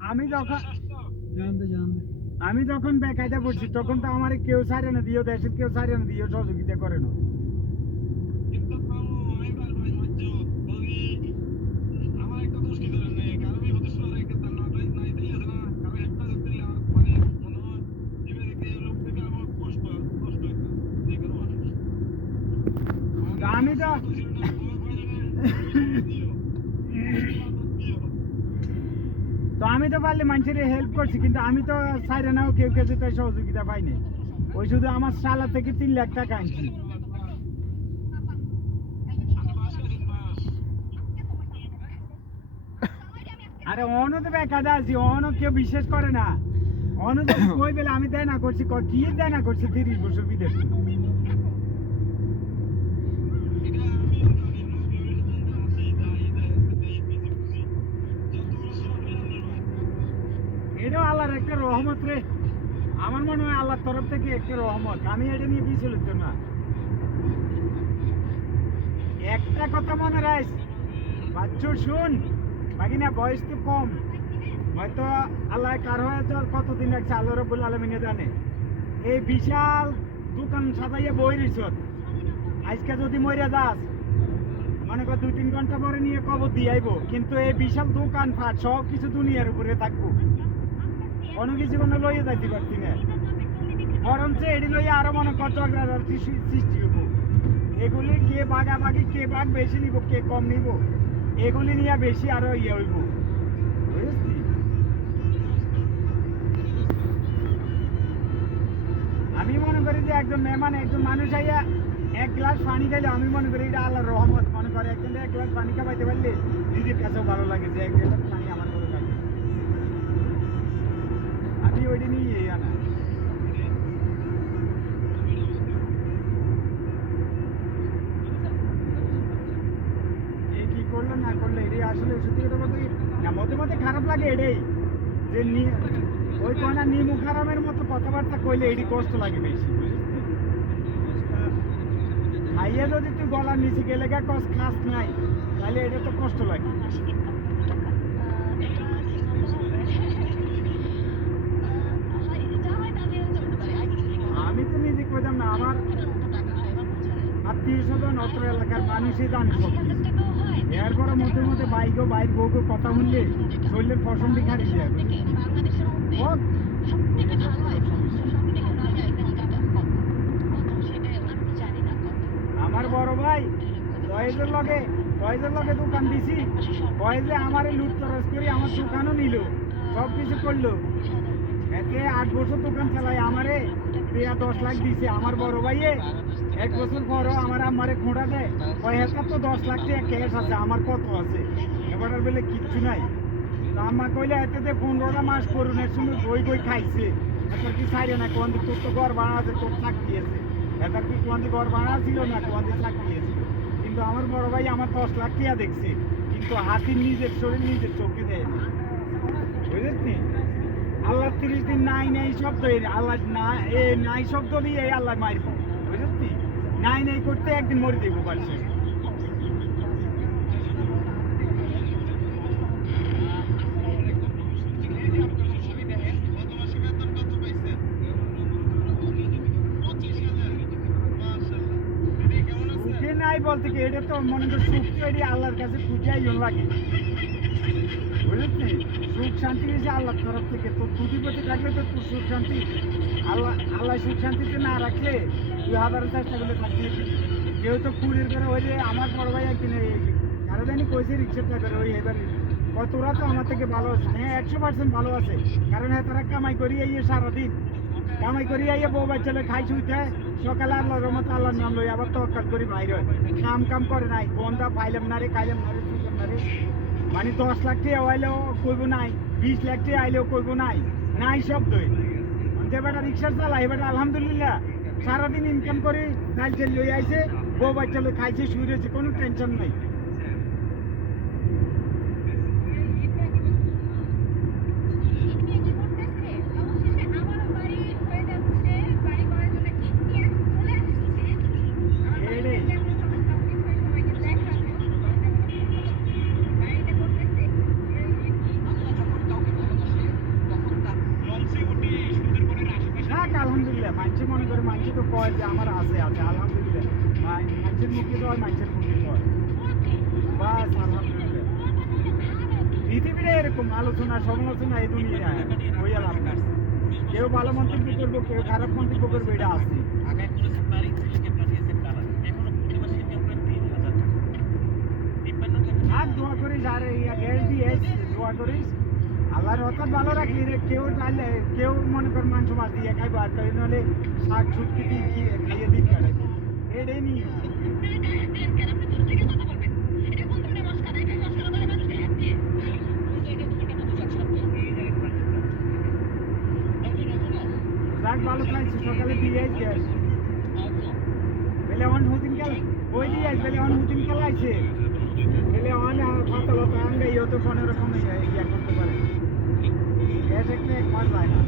আমি যখন জানতে জানতে। আমি যখন বেকায়দা পড়ছি তখন তো আমার কেউ সারে না দিও দেশের কেউ সারে না দিও সহযোগিতা করে না। আমি তো তো আমি তো পারলে মানুষের হেল্প করছি, কিন্তু আমি তো সাইরে নাও কেউ কেউ তাই সহযোগিতা পাইনি ওই শুধু আমার সালা থেকে তিন লাখ টাকা আনছি। আরে অনও তো বেকাদা আছি অনও কেউ বিশ্বাস করে না। অনও তো কই বেলা আমি দেয় না করছি ক- কি দেয় না করছি তিরিশ বছর বিদেশে? আল্লাহর একটা রহমত রে। আমার মনে হয় আল্লাহর তরফ থেকে একটা রহমত। আমি এটা নিয়ে বিচল হতো না। একটা কথা মনে রাখ। বাচ্চু, শুন। বাকি না, বয়স তো কম। হয়তো আল্লাহ কার হয়েছে আর কতদিন রাখছে, আল্লাহ রব্বুল আলমিনে জানে। এই বিশাল দোকান সাজাইয়ে বই রিসত আজকে যদি মরে যাস, মনে কর দুই তিন ঘণ্টা পরে নিয়ে কবর দিয়ে আইবো। কিন্তু এই বিশাল দোকান ফাট সব কিছু দুনিয়ার উপরে থাকব। কোনো লইয়ে যাইতে পারছি না। বরঞ্চ এটি আরও মনে সৃষ্টি এগুলি কে বাগাবাগি, কে বেশি নিব, কে কম নিব, এগুলি নিয়ে বেশি আরও ইয়ে হইব। আমি মনে করি যে একজন মেহমান, একজন মানুষ আইয়া এক গ্লাস পানি খাইলে, আমি মনে করি এটা আল্লাহর রহমত। মনে করে একজন এক গ্লাস পানি খাওয়াইতে পারলে নিজের কাছেও ভালো লাগে যে এক গ্লাস মধ্যে মধ্যে খারাপ লাগে এটাই যে ওই কয়না নিমু খারামের মতো কথাবার্তা কইলে এটি কষ্ট লাগে বেশি খাইয়ে যদি তুই গলার নিচে গেলে গা কস খাস নাই তাহলে এটা তো কষ্ট লাগে আমি তো নিজে কইতাম না আমার আত্মীয় স্বজন অত্র এলাকার মানুষই জানে সব কিছু এরপরে মধ্যে মধ্যে বাইকও বাইক বউকে কথা শুনলে শরীরের ফসলটি আমার বড় ভাই বয়েজের লগে বয়েজের লগে দোকান দিছি বয়েজে আমারে লুট তরস করে আমার দোকানও নিল সব কিছু করল। এতে আট বছর দোকান চালাই আমারে। প্রিয়া দশ লাখ দিছে আমার বড় ভাইয়ে। এক বছর পরও আমার আমারে খোঁড়া দেয়। কয় হাজার তো দশ লাখ টাকা ক্যাশ আছে, আমার কত আছে? এবার বলে কিচ্ছু নাই। তো আমা কইলে, এতে পনেরোটা মাস করুনের সময় বই বই খাইছে। এবার কি চাইলে না কোন তোর তো ঘর ভাড়া আছে, তোর থাক দিয়েছে। এবার কি কোন ঘর ভাড়া ছিল না, কোন থাক দিয়েছে? কিন্তু আমার বড় ভাই আমার দশ লাখ টাকা দেখছে। কিন্তু হাতি নিজের শরীর নিজের চোখে দেয় না। তিরিশ দিন নাই নাই শব্দ আল্লাহ না, এ নাই শব্দ দিয়ে এই আল্লাহ মারব বুঝেছি নাই নাই করতে একদিন মরে দেবো পারছে নাই বলতে কি, এটা তো মনে কর তো এটি আল্লাহর কাছে খুঁজাই লাগে। সুখ শান্তি হয়েছে আল্লাহর তরফ থেকে, তোর দুটিপতি থাকলে তো তোর সুখ শান্তি, আল্লাহ আল্লাহ সুখ শান্তিতে না রাখলে তুই হাজার চেষ্টা করলে থাকবি। কেউ তো কুড়ির করে ওই যে আমার বড় ভাই এই কারও কইছে রিক্সাটা করে, ওই এবার। কতরা তো আমার থেকে ভালো আছে। হ্যাঁ একশো পার্সেন্ট ভালো আছে। কারণ হ্যাঁ তারা কামাই করি এই সারাদিন। কামাই করি আইয়ে বউ বাচ্চালে খাই শুইতে সকালে আল্লাহর রহমত, আল্লাহর নাম লই আবার তক্কাল করি বাইরে। কাম কাম করে নাই কোনটা পাইলাম না রে, খাইলাম না রে, শুইলাম না রে। মানে দশ লাখ টাকা আইলেও কইব নাই, বিশ লাখ টাকা আইলেও কইব নাই। নাই শব্দই। যে রিক্সা চালাই বেটা আলহামদুলিল্লাহ, সারাদিন ইনকাম করে চাল চাল লই আইছে, বউ বাচ্চা লই খাইছে, শুয়ে রয়েছে, কোনো টেনশন নাই। আলহামদুলিল্লাহ মানুষ মনে করে মানুষ তো কয় যে আমার আছে আছে আলহামদুলিল্লাহ। মান- মানুষের মুখে তো হয় মানুষের মুখে কয়। বাস আলহামদুলিল্লাহ। পৃথিবীটা এরকম আলোচনা সমালোচনা এই দুনিয়ায়। লাভ নাই। কেউ ভালো মন্তব্য করব কেউ খারাপ মন্তব্য করব এটা আছে। আর দোয়া করিস আর ইয়া গ্যাস দিয়েস দোয়া করিস। আল্লাহর অর্থাৎ ভালো রাখলি রে, কেউ চাইলে কেউ মনে কর মাংস মাছ দিয়ে খাইবো, আর কেউ নাহলে শাক সুটকি দিয়ে খাইয়ে দিন কাটাইবো। এটাই নিয়ে যাক, ভালো থাকছি সকালে দিয়ে আইস গ্যাস। বেলে অন হুদিন কাল ওই দিয়ে আইস? বেলে অন হুদিন কাল আইছে বেলে অন কত লোক আনবে ইয়ে তো কোনো রকম ইয়া করতে পারে। গ্যাস একটা এক মাস যায় না